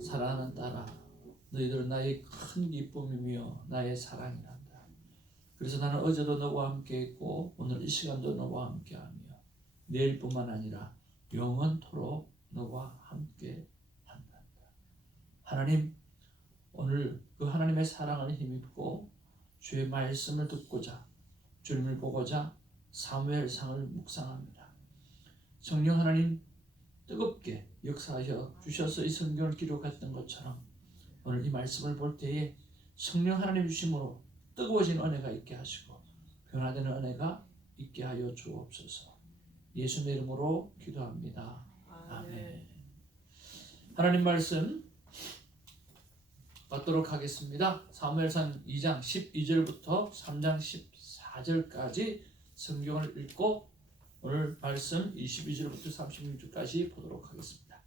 사랑하는 딸아, 너희들은 나의 큰 기쁨이며 나의 사랑이란다. 그래서 나는 어제도 너와 함께 있고 오늘 이 시간도 너와 함께하며 내일뿐만 아니라 영원토록 너와 함께 한다. 하나님, 오늘 그 하나님의 사랑을 힘입고 주의 말씀을 듣고자, 주님을 보고자 사무엘상을 묵상합니다. 성령 하나님, 뜨겁게 역사하여 주셔서 이 성경을 기록했던 것처럼 오늘 이 말씀을 볼 때에 성령 하나님 주심으로 뜨거워진 은혜가 있게 하시고 변화되는 은혜가 있게 하여 주옵소서. 예수의 이름으로 기도합니다. 아멘. 하나님 말씀 받도록 하겠습니다. 사무엘상 2장 12절부터 3장 14절까지 성경을 읽고 오늘 말씀 22절부터 36절까지 보도록 하겠습니다.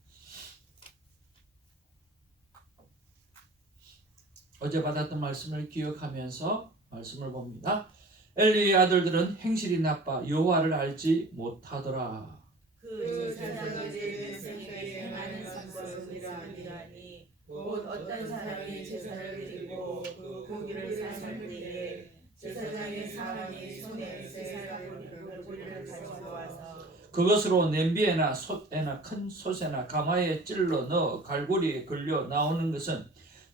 어제 받았던 말씀을 기억하면서 말씀을 봅니다. 엘리의 아들들은 행실이 나빠 여호와를 알지 못하더라. 그 제사장들이 백성에게 행하는 것은 아니라니 곧 어떤 사람이 제사를 드리고 그 고기를 삶을 때에 제사장의 사람이 손에 제사를 그 고기를 가지고 와서 그것으로 냄비에나 솥에나 큰 솥에나 가마에 찔러 넣어 갈고리에 걸려 나오는 것은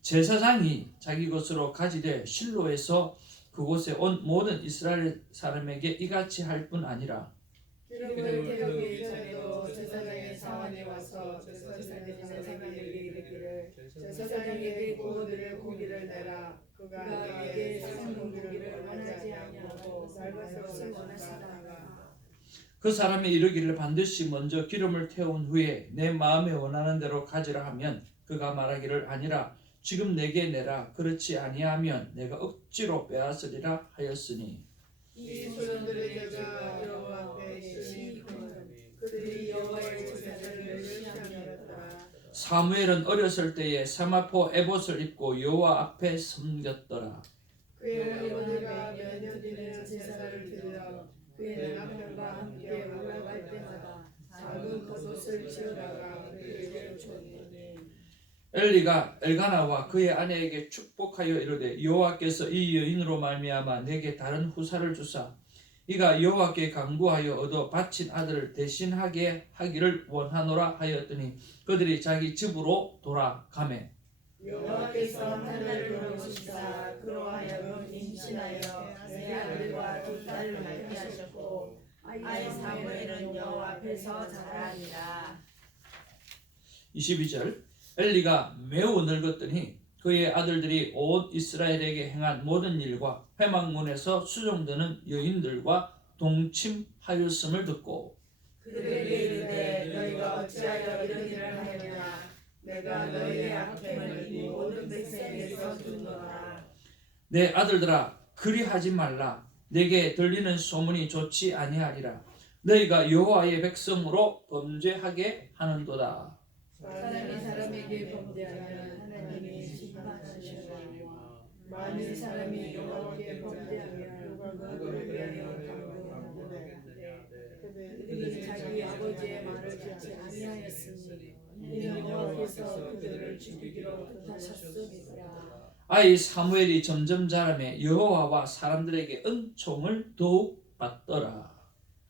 제사장이 자기 것으로 가지되 실로에서 그곳에 온 모든 이스라엘 사람에게 이같이 할 뿐 아니라 기름을 태우기 전에도 제사장의 사원이 와서 제사장에게 이르기를 제사장에게 구워드릴 고기를 내라. 그가 내게 삶은 고기를 원하지 아니하고 쌀과 것을 원하시다가 그 사람이 이르기를 반드시 먼저 기름을 태운 후에 내 마음에 원하는 대로 가지라 하면 그가 말하기를 아니라 지금 내게 내라. 그렇지 아니하면 내가 억지로 빼앗으리라 하였으니 이 소년들의 여자가 여호와 앞에 시익하니 그들이 여호와의 제사를 시함이었더라. 사무엘은 어렸을 때에 사마포 에봇을 입고 여호와 앞에 섬겼더라. 그의 어머니가 몇년 뒤에 제사를 드려 그의 남편과 함께 올라갈 때마다 작은 겉옷을 지어다가 그에게 줬더니 엘리가 엘가나와 그의 아내에게 축복하여 이르되 여호와께서 이 여인으로 말미암아 내게 다른 후사를 주사 이가 여호와께 간구하여 얻어 바친 아들을 대신하게 하기를 원하노라 하였더니 그들이 자기 집으로 돌아가매 여호와께서 하늘을 열어주시사 그로 하여금 임신하여 세 아들과 두 딸을 낳게 하셨고 아이 사무엘은 여호와 앞에서 자라니라. 22절 엘리가 매우 늙었더니 그의 아들들이 온 이스라엘에게 행한 모든 일과 회막문에서 수종드는 여인들과 동침하였음을 듣고 그들에게 이르되 너희가 어찌하여 이런 일을 하였냐. 내가 너희의 악행을 이 모든 백성에게서 듣노라. 내 아들들아 그리하지 말라. 내게 들리는 소문이 좋지 아니하리라. 너희가 여호와의 백성으로 범죄하게 하는도다. 사람이 사람에게 범죄하면 하나님이 심판하시리라. 만일 사람이 여호와께 범죄하면 누가 그를 위하여 간구하느냐. 그들이 자기 아버지의 말을 듣지 아니하였으니 이는 여호와께서 그들을 죽이기로 뜻하셨음이더라. 아이 사무엘이 점점 자라매 여호와와 사람들에게 은총을 더욱 받더라.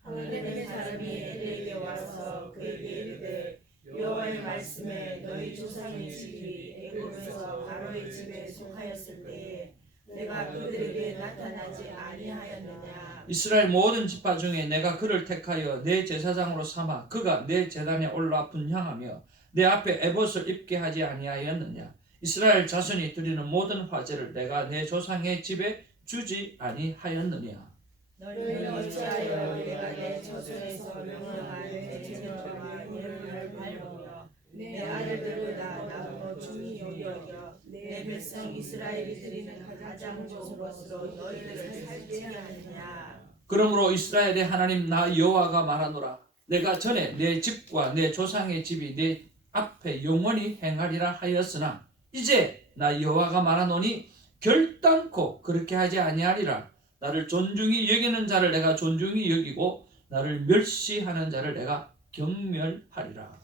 하나님의 사람이 엘리에게 와서 그에게 이르되 여호와의 말씀에 너희 조상의 집이 애굽에서 바로의 집에 속하였을 때에 내가 그들에게 나타나지 아니하였느냐. 이스라엘 모든 지파 중에 내가 그를 택하여 내 제사장으로 삼아 그가 내 제단에 올라 분향하며 내 앞에 에봇을 입게 하지 아니하였느냐. 이스라엘 자손이 드리는 모든 화제를 내가 내 조상의 집에 주지 아니하였느냐. 너희는 어찌하여 내가 내 저손에서 명령한 내 제사와 예물을 밟으며 내 아들들보다 나보고 중히 여겨 내 백성 이스라엘이 드리는 가장 좋은 것으로 너희를 살게 하느냐. 그러므로 이스라엘의 하나님 나 여호와가 말하노라. 내가 전에 내 집과 내 조상의 집이 내 앞에 영원히 행하리라 하였으나 이제 나 여호와가 말하노니 결단코 그렇게 하지 아니하리라. 나를 존중히 여기는 자를 내가 존중히 여기고 나를 멸시하는 자를 내가 경멸하리라.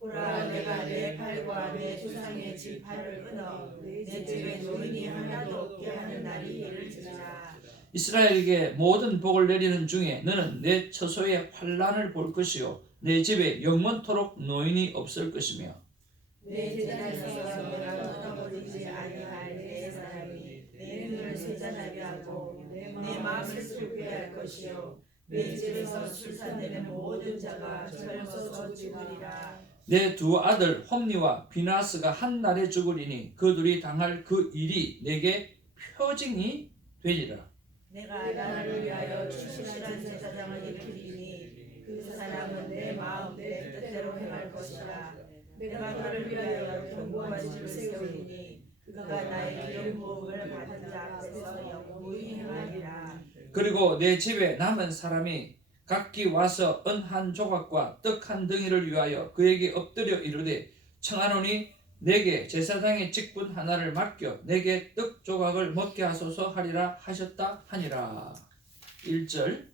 보라, 내가 내 팔과 내 조상의 집 팔을 끊어 내 집에 노인이 하나도 없게 하는 날이 이를지니라. 이스라엘에게 모든 복을 내리는 중에 너는 내 처소에 환난을 볼 것이요 내 집에 영원토록 노인이 없을 것이며 내 제단에서 내가 떠나버리지 아니할 내 사람이 내 눈을 세잔하게 하고 내 마음을 슬프게 할 것이요 내 집에서 출산되는 모든 자가 젊어서 죽으리라. 내 두 아들 홈니와 비나스가 한 날에 죽으리니 그들이 당할 그 일이 내게 표징이 되리라. 내가 나를 위하여 충실한 제사장을 일으키리니 그 사람은 내 마음 내 뜻대로 행할 것이라. 내가 그를 위하여 견고한 집을 세우리니 그가 나의 기름 부음을 받은 자 앞에서 영원히 행하리라. 그리고 내 집에 남은 사람이 각기 와서 은 한 조각과 떡 한 덩이를 위하여 그에게 엎드려 이르되 청하노니 내게 제사장의 직분 하나를 맡겨 내게 떡 조각을 먹게 하소서 하리라 하셨다 하니라. 1절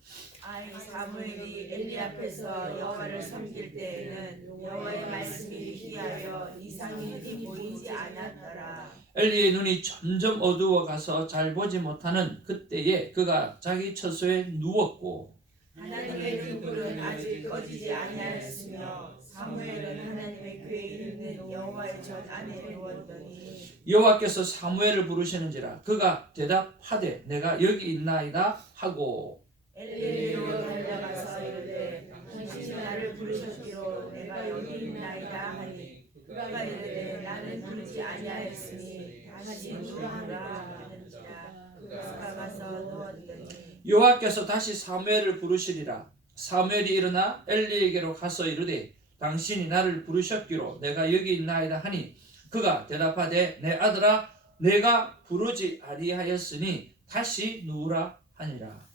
아이 사무엘이 엘리 앞에서 여호와를 섬길 때에는 여호와의 말씀이 희하여 이상이 보이지 않았더라. 엘리의 눈이 점점 어두워 가서 잘 보지 못하는 그때에 그가 자기 처소에 누웠고 하나님의 등불은 아직 꺼지지 아니하였으며 사무엘은 하나님의 궤에 있는 여호와의 전 안에 누웠더니 여호와께서 사무엘을 부르시는지라 그가 대답하되 내가 여기 있나이다 하고 엘리로 달려가서 이르되 당신이 나를 부르셨기로 내가 여기 있나이다 하니 그가 이르되 나는 부르지 아니하였으니 다시 누우라 하는지라. 그가 가서 누웠더니 여호와께서 다시 사무엘을 부르시리라. 사무엘이 일어나 엘리에게로 가서 이르되 당신이 나를 부르셨기로 내가 여기 있나이다 하니 그가 대답하되 내 아들아 내가 부르지 아니하였으니 다시 누우라 하니라.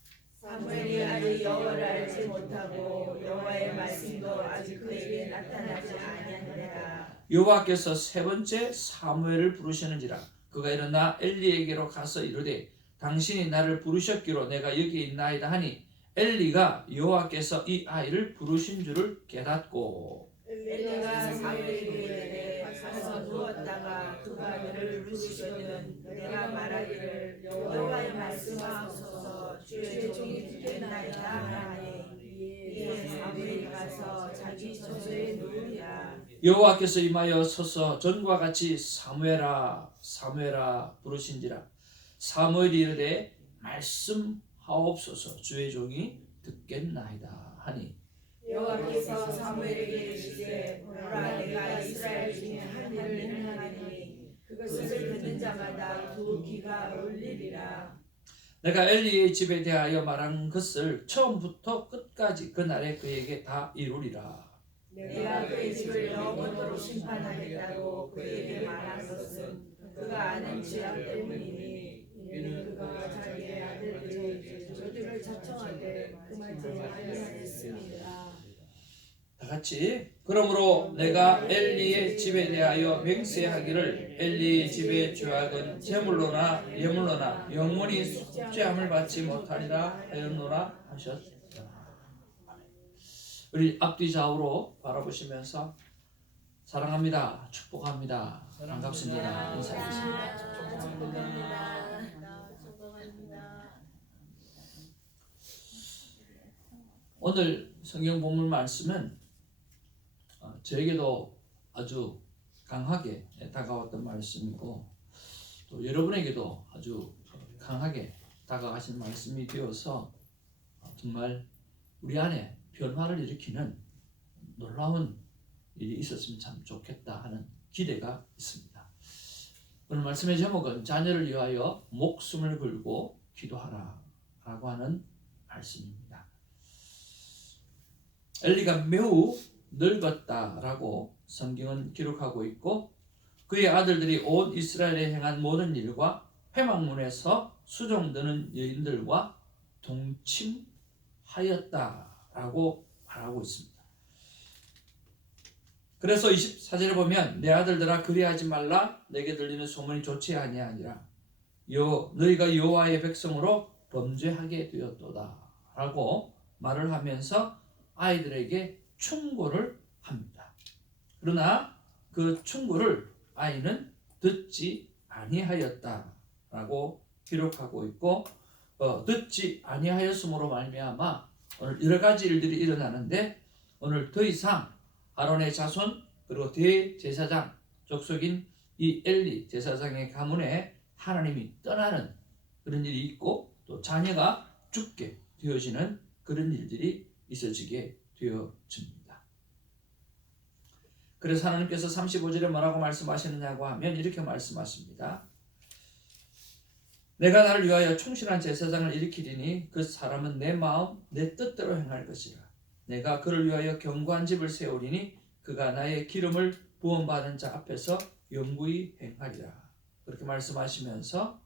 사무엘이 아직 여호와를 알지 못하고 여호와의 말씀도 아직 그에게 나타나지 아니하니라. 여호와께서 세 번째 사무엘을 부르시는지라 그가 일어나 엘리에게로 가서 이르되 당신이 나를 부르셨기로 내가 여기 있나이다 하니 엘리가 여호와께서 이 아이를 부르신 줄을 깨닫고 엘리가 사무엘에게 이르되 가서 누웠다가 그가 너를 부르시거든 내가 말하기를 여호와의 말씀하옵소서 주의 종이 듣겠나이다 하니 이에 사무엘이 가서 자기 처소에 누우니라. 여호와께서 임하여 서서 전과 같이 사무엘아 사무엘아 부르신지라 사무엘이 이르되 말씀하옵소서 주의 종이 듣겠나이다 하니 여호와께서 사무엘에게 이르시되 보라 내가 이스라엘 중에 한 일을 행하리니 그것을 듣는 자마다 두 귀가 울리리라. 내가 엘리의 집에 대하여 말한 것을 처음부터 끝까지 그날에 그에게 다 이루리라. 내가 그의 집을 영원토록 심판하겠다고 그에게 말한 것은 그가 아는 죄악 때문이니 이는 그가 자기의 아들들이 저주를 자청하되 금하지 아니하였습니다. 다 같이 그러므로 내가 엘리의 집에 대하여 맹세하기를 엘리의 집의 죄악은 제물로나 예물로나 영원히 속죄함을 받지 못하리라 하였노라 하셨다. 우리 앞뒤 좌우로 바라보시면서 사랑합니다, 축복합니다, 반갑습니다 인사드리겠습니다. 축복합니다. 오늘 성경 본문 말씀은 저에게도 아주 강하게 다가왔던 말씀이고 또 여러분에게도 아주 강하게 다가가신 말씀이 되어서 정말 우리 안에 변화를 일으키는 놀라운 일이 있었으면 참 좋겠다 하는 기대가 있습니다. 오늘 말씀의 제목은 자녀를 위하여 목숨을 걸고 기도하라 라고 하는 말씀입니다. 엘리가 매우 늙었다라고 성경은 기록하고 있고 그의 아들들이 온 이스라엘에 행한 모든 일과 회막문에서 수종드는 여인들과 동침하였다라고 말하고 있습니다. 그래서 24절에 보면 내 아들들아 그리하지 말라 내게 들리는 소문이 좋지 아니하니라 너희가 여호와의 백성으로 범죄하게 되었도다 라고 말을 하면서 아이들에게 충고를 합니다. 그러나 그 충고를 아이는 듣지 아니하였다라고 기록하고 있고 듣지 아니하였으므로 말미암아 오늘 여러 가지 일들이 일어나는데 오늘 더 이상 아론의 자손 그리고 대제사장 족속인 이 엘리 제사장의 가문에 하나님이 떠나는 그런 일이 있고 또 자녀가 죽게 되어지는 그런 일들이 있어지게 되어집니다. 그래서 하나님께서 35절에 뭐라고 말씀하시느냐고 하면 이렇게 말씀하십니다. 내가 나를 위하여 충실한 제사장을 일으키리니 그 사람은 내 마음 내 뜻대로 행할 것이라. 내가 그를 위하여 견고한 집을 세우리니 그가 나의 기름을 부음받은 자 앞에서 영구히 행하리라. 그렇게 말씀하시면서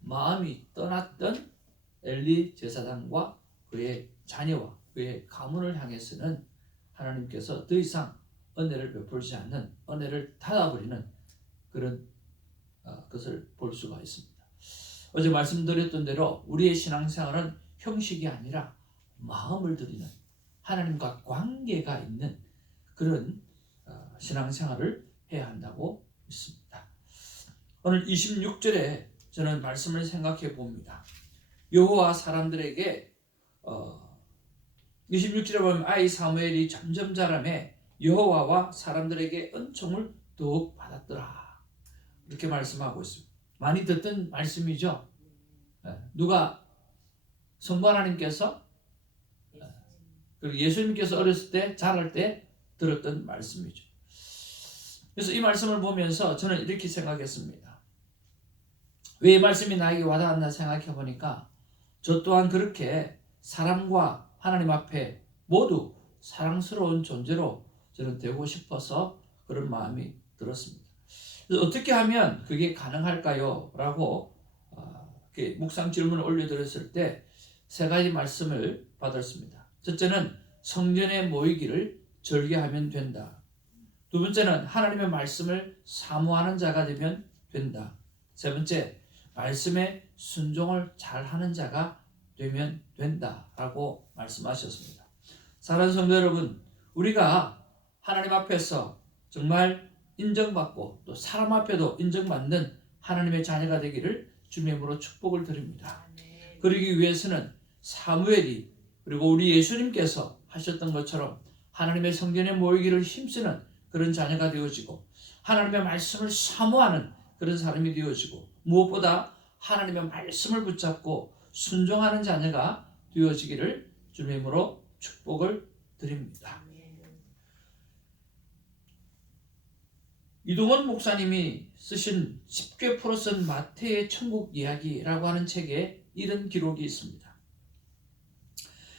마음이 떠났던 엘리 제사장과 그의 자녀와 그의 가문을 향해서는 하나님께서 더 이상 은혜를 베풀지 않는 은혜를 닫아버리는 그런 것을 볼 수가 있습니다. 어제 말씀드렸던 대로 우리의 신앙생활은 형식이 아니라 마음을 드리는 하나님과 관계가 있는 그런 신앙생활을 해야 한다고 믿습니다. 오늘 26절에 저는 말씀을 생각해 봅니다. 여호와 사람들에게 26절에 보면 아이 사무엘이 점점 자라매 여호와와 사람들에게 은총을 더욱 받았더라 이렇게 말씀하고 있습니다. 많이 듣던 말씀이죠. 누가 성부 하나님께서 그리고 예수님께서 어렸을 때 자랄 때 들었던 말씀이죠. 그래서 이 말씀을 보면서 저는 이렇게 생각했습니다. 왜 이 말씀이 나에게 와닿았나 생각해 보니까 저 또한 그렇게 사람과 하나님 앞에 모두 사랑스러운 존재로 저는 되고 싶어서 그런 마음이 들었습니다. 그래서 어떻게 하면 그게 가능할까요? 라고 묵상 질문을 올려드렸을 때 세 가지 말씀을 받았습니다. 첫째는 성전에 모이기를 절개하면 된다. 두 번째는 하나님의 말씀을 사모하는 자가 되면 된다. 세 번째, 말씀에 순종을 잘하는 자가 되면 된다라고 말씀하셨습니다. 사랑하는 성도 여러분, 우리가 하나님 앞에서 정말 인정받고 또 사람 앞에도 인정받는 하나님의 자녀가 되기를 주님의 이름으로 축복을 드립니다. 그러기 위해서는 사무엘이 그리고 우리 예수님께서 하셨던 것처럼 하나님의 성전에 모이기를 힘쓰는 그런 자녀가 되어지고 하나님의 말씀을 사모하는 그런 사람이 되어지고 무엇보다 하나님의 말씀을 붙잡고 순종하는 자녀가 되어지기를 주님의 이름으로 축복을 드립니다. 이동원 목사님이 쓰신 쉽게 풀어쓴 마태의 천국 이야기라고 하는 책에 이런 기록이 있습니다.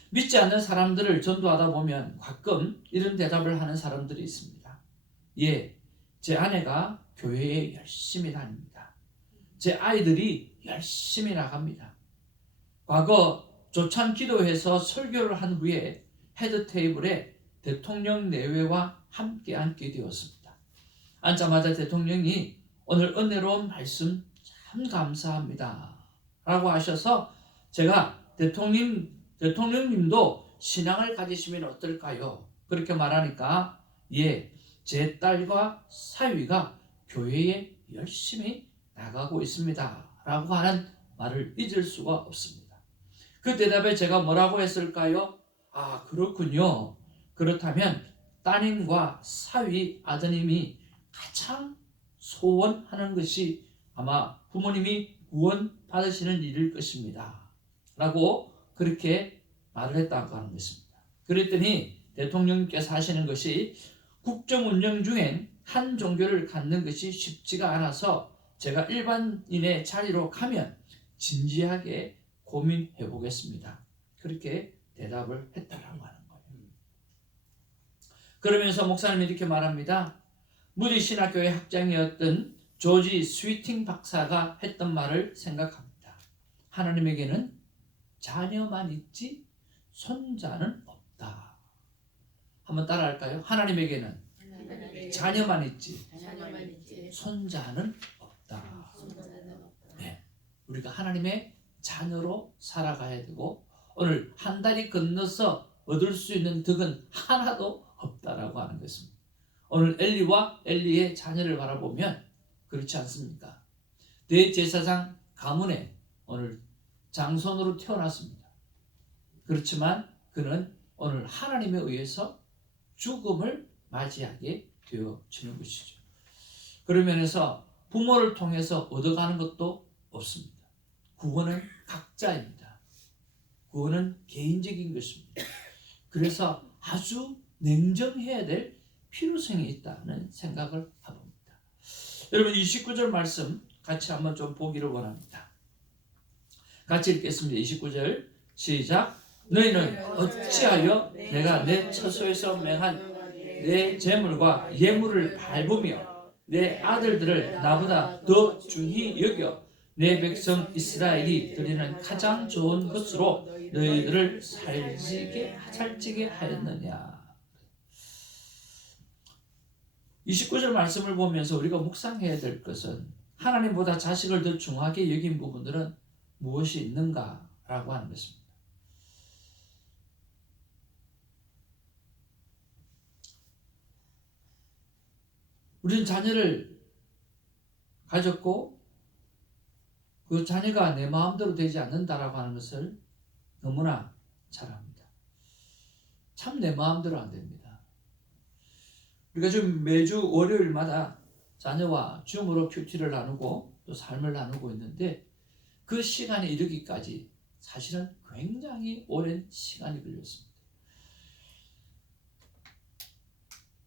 믿지 않는 사람들을 전도하다 보면 가끔 이런 대답을 하는 사람들이 있습니다. 예, 제 아내가 교회에 열심히 다닙니다. 제 아이들이 열심히 나갑니다. 과거 조찬 기도해서 설교를 한 후에 헤드 테이블에 대통령 내외와 함께 앉게 되었습니다. 앉자마자 대통령이 오늘 은혜로운 말씀 참 감사합니다 라고 하셔서 제가 대통령님도 신앙을 가지시면 어떨까요? 그렇게 말하니까 예, 제 딸과 사위가 교회에 열심히 나가고 있습니다 라고 하는 말을 잊을 수가 없습니다. 그 대답에 제가 뭐라고 했을까요? 아, 그렇군요. 그렇다면 따님과 사위 아드님이 가장 소원하는 것이 아마 부모님이 구원 받으시는 일일 것입니다 라고 그렇게 말을 했다고 하는 것입니다. 그랬더니 대통령께서 하시는 것이 국정 운영 중엔 한 종교를 갖는 것이 쉽지가 않아서 제가 일반인의 자리로 가면 진지하게 고민해 보겠습니다. 그렇게 대답을 했다라고 하는 거예요. 그러면서 목사님이 이렇게 말합니다. 무디 신학교의 학장이었던 조지 스위팅 박사가 했던 말을 생각합니다. 하나님에게는 자녀만 있지 손자는 없다. 한번 따라할까요? 하나님에게는 자녀만 있지 자녀만 있지 손자는 없다. 손자는 없다. 네. 우리가 하나님의 자녀로 살아가야 되고 오늘 한 달이 건너서 얻을 수 있는 덕은 하나도 없다라고 하는 것입니다. 오늘 엘리와 엘리의 자녀를 바라보면 그렇지 않습니까? 대제사장 가문에 오늘 장손으로 태어났습니다. 그렇지만 그는 오늘 하나님에 의해서 죽음을 맞이하게 되어지는 것이죠. 그런 면에서 부모를 통해서 얻어가는 것도 없습니다. 구원은 각자입니다. 구원은 개인적인 것입니다. 그래서 아주 냉정해야 될 필요성이 있다는 생각을 해봅니다. 여러분 29절 말씀 같이 한번 좀 보기를 원합니다. 같이 읽겠습니다. 29절 시작. 너희는 어찌하여 내가 내 처소에서 맹한 내 재물과 예물을 밟으며 내 아들들을 나보다 더 중히 여겨 내 백성 이스라엘이 드리는 가장 좋은 것으로 너희들을 살찌게 하였느냐. 29절 말씀을 보면서 우리가 묵상해야 될 것은 하나님보다 자식을 더 중하게 여긴 부분들은 무엇이 있는가라고 하는 것입니다. 우리는 자녀를 가졌고 그 자녀가 내 마음대로 되지 않는다라고 하는 것을 너무나 잘 압니다. 참 내 마음대로 안 됩니다. 우리가 지금 매주 월요일마다 자녀와 줌으로 큐티를 나누고 또 삶을 나누고 있는데 그 시간에 이르기까지 사실은 굉장히 오랜 시간이 걸렸습니다.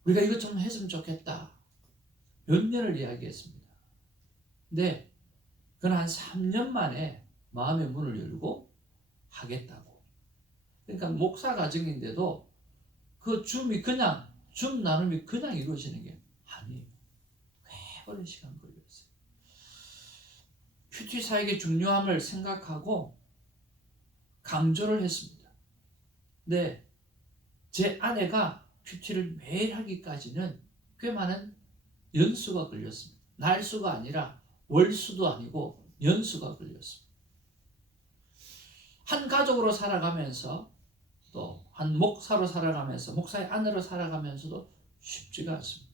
우리가 이것 좀 했으면 좋겠다. 몇 년을 이야기했습니다. 근데 그는 한 3년 만에 마음의 문을 열고 하겠다고. 그러니까 목사 가정인데도 그 줌 나눔이 그냥 이루어지는 게 아니에요. 꽤 오랜 시간 걸렸어요. 큐티 사역의 중요함을 생각하고 강조를 했습니다. 근데 제 아내가 큐티를 매일 하기까지는 꽤 많은 연수가 걸렸습니다. 날수가 아니라 월수도 아니고 연수가 걸렸습니다. 한 가족으로 살아가면서 또 한 목사로 살아가면서 목사의 아내로 살아가면서도 쉽지가 않습니다.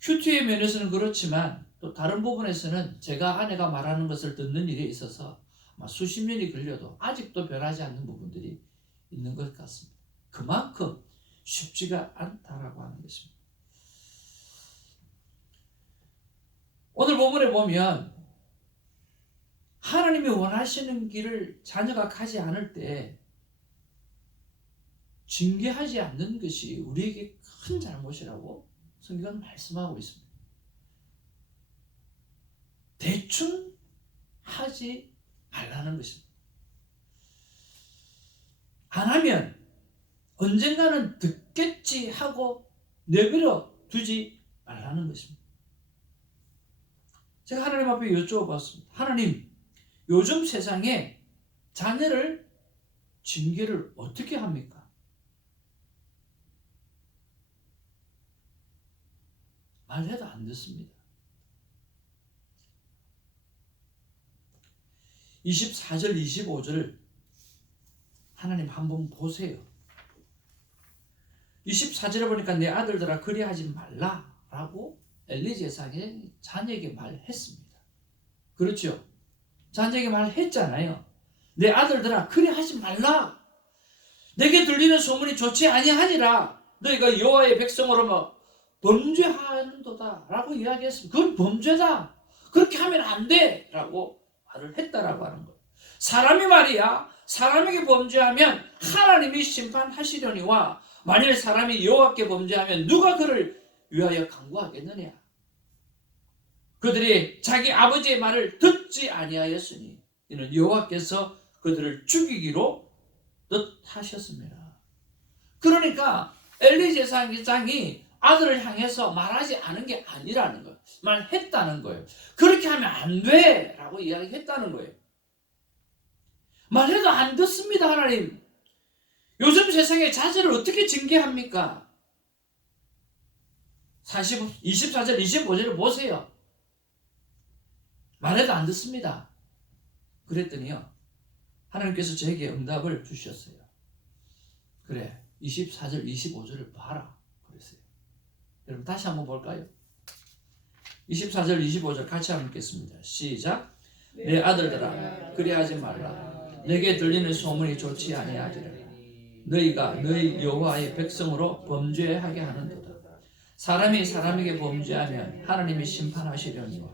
큐티의 면에서는 그렇지만 또 다른 부분에서는 제가 아내가 말하는 것을 듣는 일에 있어서 수십 년이 걸려도 아직도 변하지 않는 부분들이 있는 것 같습니다. 그만큼 쉽지가 않다라고 하는 것입니다. 오늘 본문에 보면 하나님이 원하시는 길을 자녀가 가지 않을 때 징계하지 않는 것이 우리에게 큰 잘못이라고 성경은 말씀하고 있습니다. 대충 하지 말라는 것입니다. 안 하면 언젠가는 듣겠지 하고 내버려 두지 말라는 것입니다. 제가 하나님 앞에 여쭤봤습니다. 하나님, 요즘 세상에 자녀를 징계를 어떻게 합니까? 말해도 안 듣습니다. 24절, 25절 하나님 한번 보세요. 24절에 보니까 내 아들들아 그리하지 말라라고 엘리 제사장이 자녀에게 말했습니다. 그렇죠? 자녀에게 말했잖아요. 내 아들들아 그리하지 말라. 내게 들리는 소문이 좋지 아니하니라. 너희가 여호와의 백성으로 범죄하는도다 라고 이야기했습니다. 그건 범죄다. 그렇게 하면 안 돼 라고 말을 했다라고 하는 거예요. 사람이 말이야 사람에게 범죄하면 하나님이 심판하시려니와 만일 사람이 여호와께 범죄하면 누가 그를 위하여 강구하겠느냐. 그들이 자기 아버지의 말을 듣지 아니하였으니 이는 여호와께서 그들을 죽이기로 뜻하셨습니다. 그러니까 엘리 제사장이 아들을 향해서 말하지 않은 게 아니라는 거예요. 말했다는 거예요. 그렇게 하면 안 돼 라고 이야기했다는 거예요. 말해도 안 듣습니다. 하나님. 요즘 세상에 자제를 어떻게 징계합니까? 24절 25절을 보세요. 말해도 안 듣습니다. 그랬더니요, 하나님께서 저에게 응답을 주셨어요. 그래, 24절 25절을 봐라 그랬어요. 여러분 다시 한번 볼까요? 24절 25절 같이 한번 읽겠습니다. 시작. 내 아들들아 그리하지 말라. 내게 들리는 소문이 좋지 아니하리라. 너희가 너희 여호와의 백성으로 범죄하게 하는도다. 사람이 사람에게 범죄하면 하나님이 심판하시려니와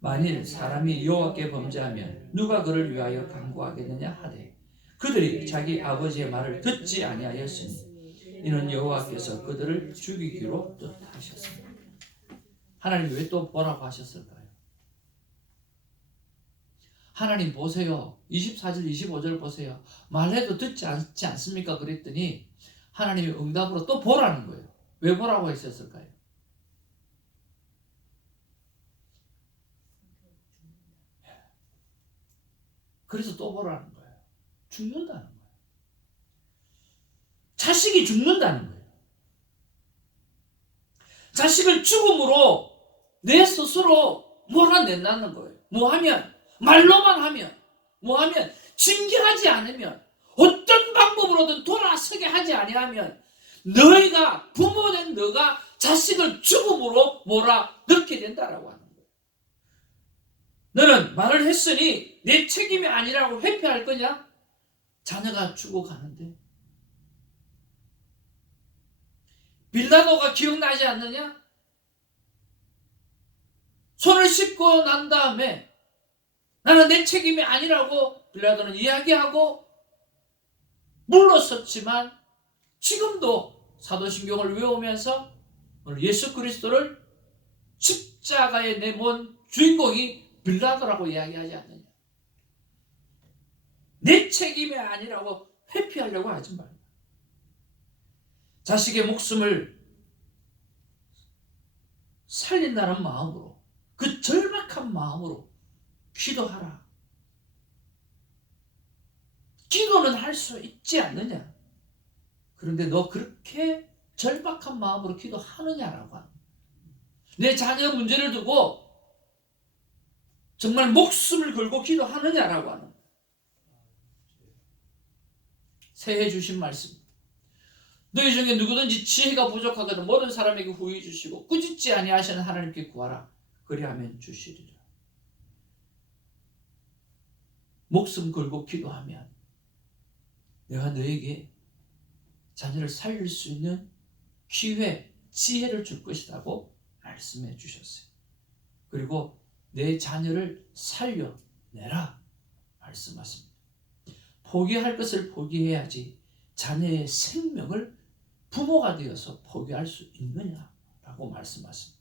만일 사람이 여호와께 범죄하면 누가 그를 위하여 간구하겠느냐 하되 그들이 자기 아버지의 말을 듣지 아니하였으니 이는 여호와께서 그들을 죽이기로 뜻하셨습니다. 하나님이 왜 또 뭐라고 하셨을까요? 하나님 보세요. 24절 25절 보세요. 말해도 듣지 않지 않습니까? 그랬더니 하나님이 응답으로 또 보라는 거예요. 왜 보라고 했었을까요? 그래서 또 보라는 거예요. 죽는다는 거예요. 자식이 죽는다는 거예요. 자식을 죽음으로 내 스스로 몰아낸다는 거예요. 뭐하면? 말로만 하면, 뭐하면? 징계하지 않으면, 어떤 방법으로든 돌아서게 하지 아니하면 너희가 부모된 너가 자식을 죽음으로 몰아넣게 된다라고 하는 거예요. 너는 말을 했으니 내 책임이 아니라고 회피할 거냐? 자녀가 죽어가는데 빌라도가 기억나지 않느냐? 손을 씻고 난 다음에 나는 내 책임이 아니라고 빌라도는 이야기하고 물러섰지만 지금도 사도신경을 외우면서 오늘 예수 그리스도를 십자가에 내몬 주인공이 빌라도라고 이야기하지 않느냐? 내 책임이 아니라고 회피하려고 하지 말고 자식의 목숨을 살린다는 마음으로 그 절박한 마음으로 기도하라. 기도는 할 수 있지 않느냐? 그런데 너 그렇게 절박한 마음으로 기도하느냐라고 합니다. 내 자녀 문제를 두고 정말 목숨을 걸고 기도하느냐라고 하는 거예요. 새해 주신 말씀. 너희 중에 누구든지 지혜가 부족하거든 모든 사람에게 후히 주시고 꾸짖지 아니하시는 하나님께 구하라. 그리하면 주시리라. 목숨 걸고 기도하면 내가 너에게 자녀를 살릴 수 있는 기회, 지혜를 줄 것이라고 말씀해 주셨어요. 그리고 내 자녀를 살려내라 말씀하십니다. 포기할 것을 포기해야지 자녀의 생명을 부모가 되어서 포기할 수 있느냐라고 말씀하십니다.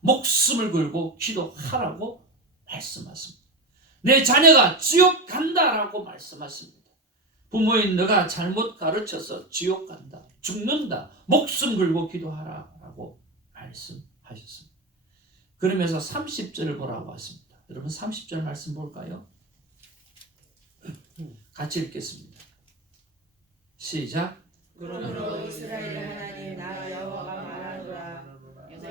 목숨을 걸고 기도하라고 말씀하십니다. 내 자녀가 지옥 간다라고 말씀하십니다. 부모인 너가 잘못 가르쳐서 지옥 간다, 죽는다, 목숨 걸고 기도하라라고 말씀하셨습니다. 그러면서 30절을 보라고 하십니다. 여러분 30절 말씀 볼까요? 같이 읽겠습니다. 시작. 그러므로 이스라엘 하나님 나 여호와가 말하노라.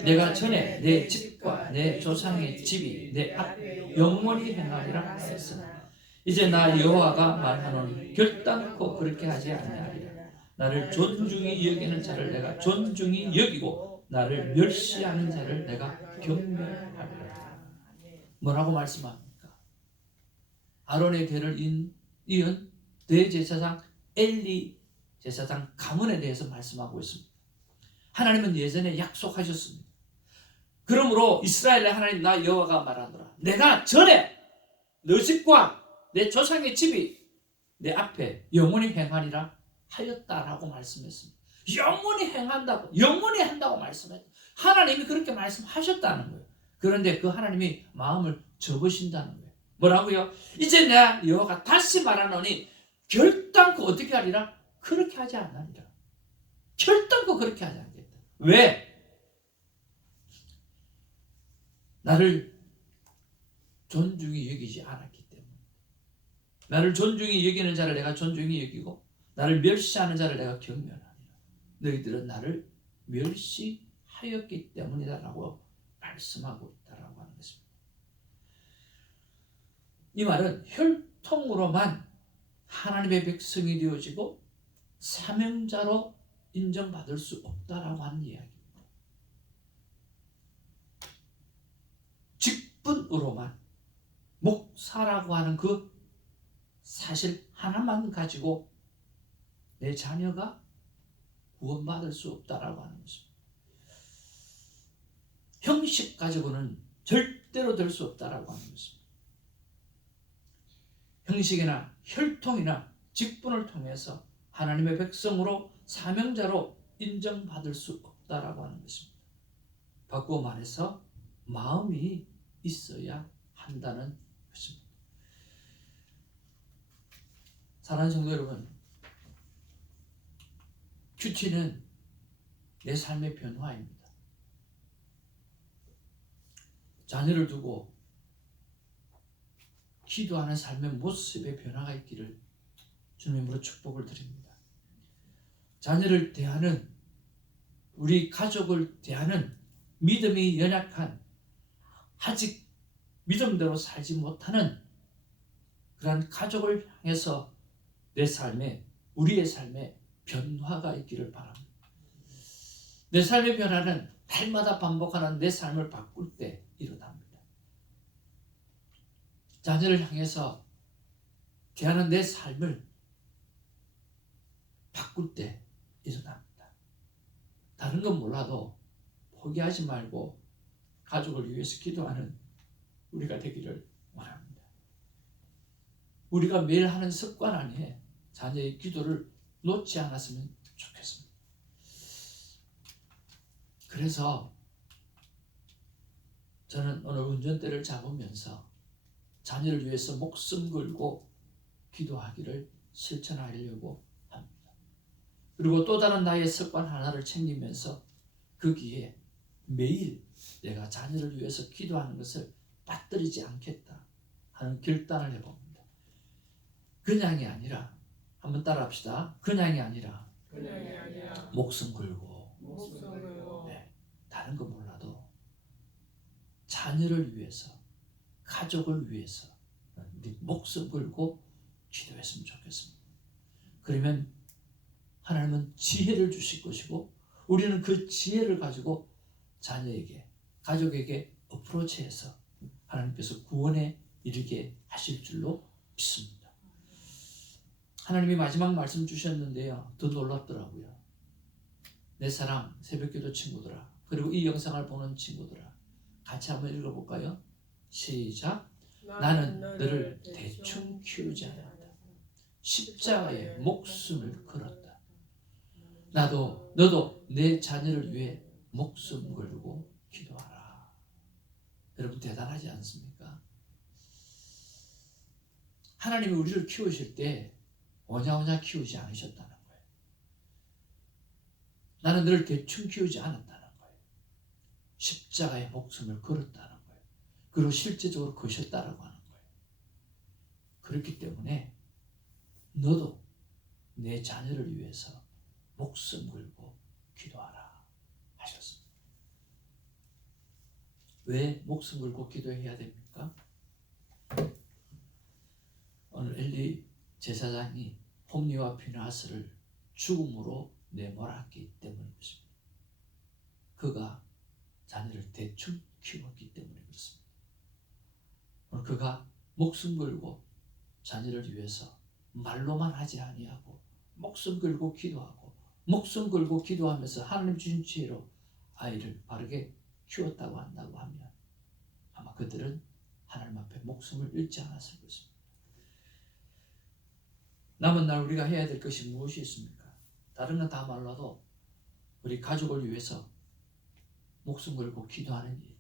내가 전에 내 집과 내 조상의 집이 내 앞에 영원히 행하리라 하였으나 이제 나 여호와가 말하노니 결단코 그렇게 하지 아니하리라. 나를 존중히 여기는 자를 내가 존중히 여기고 나를 멸시하는 자를 내가 경멸하리라. 뭐라고 말씀합니까? 아론의 대를 이은 대제사장 엘리 제사장 가문에 대해서 말씀하고 있습니다. 하나님은 예전에 약속하셨습니다. 그러므로 이스라엘의 하나님 나 여호와가 말하노라. 내가 전에 너 집과 내 조상의 집이 내 앞에 영원히 행하리라 하였다라고 말씀했습니다. 영원히 행한다고, 영원히 한다고 말씀했다. 하나님이 그렇게 말씀하셨다는 거예요. 그런데 그 하나님이 마음을 접으신다는 거예요. 뭐라고요? 이제 내가 여호와가 다시 말하노니 결단코 어떻게 하리라? 그렇게 하지 않으리라. 결단코 그렇게 하지 않겠다. 왜? 나를 존중히 여기지 않았기 때문에. 나를 존중히 여기는 자를 내가 존중히 여기고 나를 멸시하는 자를 내가 경멸하리라. 너희들은 나를 멸시하였느니라. 하였기 때문이다라고 말씀하고 있다라고 하는 것입니다. 이 말은 혈통으로만 하나님의 백성이 되어지고 사명자로 인정받을 수 없다라고 하는 이야기입니다. 직분으로만 목사라고 하는 그 사실 하나만 가지고 내 자녀가 구원받을 수 없다라고 하는 것입니다. 형식 가지고는 절대로 될 수 없다라고 하는 것입니다. 형식이나 혈통이나 직분을 통해서 하나님의 백성으로 사명자로 인정받을 수 없다라고 하는 것입니다. 바꾸어 말해서 마음이 있어야 한다는 것입니다. 사랑하는 성도 여러분, 큐티는 내 삶의 변화입니다. 자녀를 두고 기도하는 삶의 모습의 변화가 있기를 주님으로 축복을 드립니다. 자녀를 대하는, 우리 가족을 대하는 믿음이 연약한, 아직 믿음대로 살지 못하는 그러한 가족을 향해서 내 삶에, 우리의 삶에 변화가 있기를 바랍니다. 내 삶의 변화는 날마다 반복하는 내 삶을 바꿀 때 일어납니다. 자녀를 향해서 대하는 내 삶을 바꿀 때 일어납니다. 다른 건 몰라도 포기하지 말고 가족을 위해서 기도하는 우리가 되기를 원합니다. 우리가 매일 하는 습관 안에 자녀의 기도를 놓지 않았으면 좋겠습니다. 그래서 저는 오늘 운전대를 잡으면서 자녀를 위해서 목숨 걸고 기도하기를 실천하려고 합니다. 그리고 또 다른 나의 습관 하나를 챙기면서 거기에 매일 내가 자녀를 위해서 기도하는 것을 빠뜨리지 않겠다 하는 결단을 해봅니다. 그냥이 아니라, 한번 따라합시다. 그냥이 아니라 목숨 걸고, 네, 다른 거 몰라도 자녀를 위해서, 가족을 위해서 우리 목숨 걸고 기도했으면 좋겠습니다. 그러면 하나님은 지혜를 주실 것이고 우리는 그 지혜를 가지고 자녀에게, 가족에게 어프로치해서 하나님께서 구원에 이르게 하실 줄로 믿습니다. 하나님이 마지막 말씀 주셨는데요, 더 놀랍더라고요. 내 사랑 새벽기도 친구들아, 그리고 이 영상을 보는 친구들아, 같이 한번 읽어볼까요? 시작. 나는 너를 대충 키우지 않았다. 십자가에 목숨을 걸었다. 너도 내 자녀를 위해 목숨 걸고 기도하라. 여러분 대단하지 않습니까? 하나님이 우리를 키우실 때 오냐오냐 키우지 않으셨다는 거예요. 나는 너를 대충 키우지 않았다는 거예요. 십자가에 목숨을 걸었다는 거예요. 그리고 실제적으로 거셨다라고 하는 거예요. 그렇기 때문에 너도 내 자녀를 위해서 목숨 걸고 기도하라 하셨습니다. 왜 목숨 걸고 기도해야 됩니까? 오늘 엘리 제사장이 홈리와 피나스를 죽음으로 내몰았기 때문입니다. 그가 자녀를 대충 키웠기 때문에 그렇습니다. 오늘 그가 목숨 걸고 자녀를 위해서 말로만 하지 아니하고 목숨 걸고 기도하고 목숨 걸고 기도하면서 하나님 주신 지혜로 아이를 바르게 키웠다고 한다고 하면 아마 그들은 하나님 앞에 목숨을 잃지 않았을 것입니다. 남은 날 우리가 해야 될 것이 무엇이 있습니까? 다른 건 다 말라도 우리 가족을 위해서 목숨 걸고 기도하는 일,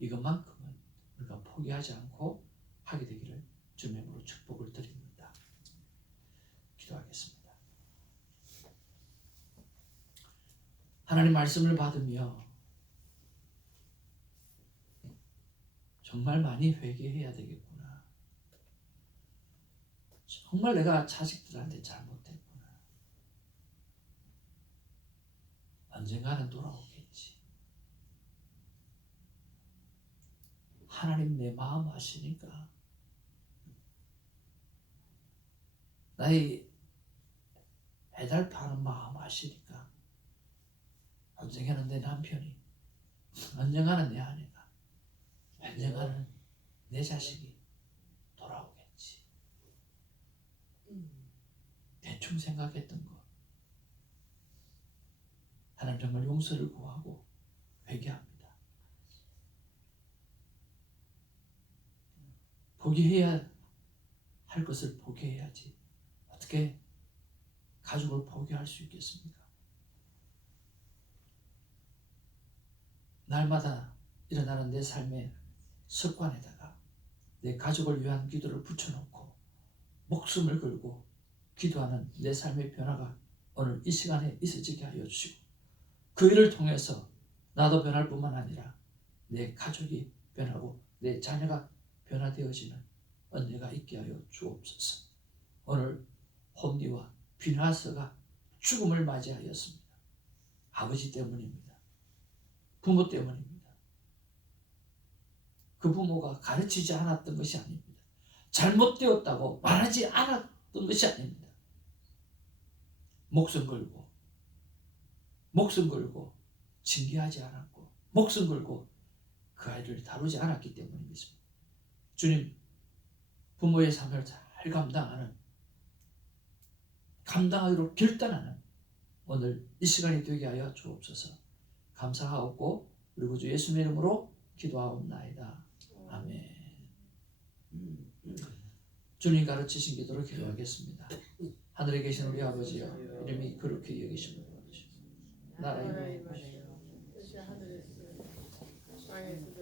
이것만큼은 우리가 포기하지 않고 하게 되기를 주님으로 축복을 드립니다. 기도하겠습니다. 하나님 말씀을 받으며 정말 많이 회개해야 되겠구나. 정말 내가 자식들한테 잘못했구나. 언젠가는 돌아오겠지. 하나님 내 마음 아시니까. 나의 애달파는 마음 아시니까. 언젠가는 내 남편이, 언젠가는 내 아내가, 언젠가는 내 자식이 돌아오겠지. 대충 생각했던 거. 하나님 정말 용서를 구하고 회개합니다. 포기해야 할 것을 포기해야지. 어떻게 가족을 포기할 수 있겠습니까? 날마다 일어나는 내 삶의 습관에다가 내 가족을 위한 기도를 붙여놓고 목숨을 걸고 기도하는 내 삶의 변화가 오늘 이 시간에 있어지게 하여 주시고, 그 일을 통해서 나도 변할 뿐만 아니라 내 가족이 변하고 내 자녀가 변화되어지는 은혜가 있게 하여 주옵소서. 오늘 홈리와 비나스가 죽음을 맞이하였습니다. 아버지 때문입니다. 부모 때문입니다. 그 부모가 가르치지 않았던 것이 아닙니다. 잘못되었다고 말하지 않았던 것이 아닙니다. 목숨 걸고 징계하지 않았고 목숨 걸고 그 아이를 다루지 않았기 때문입니다. 주님, 부모의 삶을 잘 감당하기로 결단하는 오늘 이 시간이 되게 하여 주옵소서. 감사하옵고 우리 구주 예수님의 이름으로 기도하옵나이다. 아멘. 주님 가르치신 기도를 기도하겠습니다. 하늘에 계신 우리 아버지여, 이름이 그렇게 여기심을 받으시고 나라의 뜻이 하늘에서 땅에서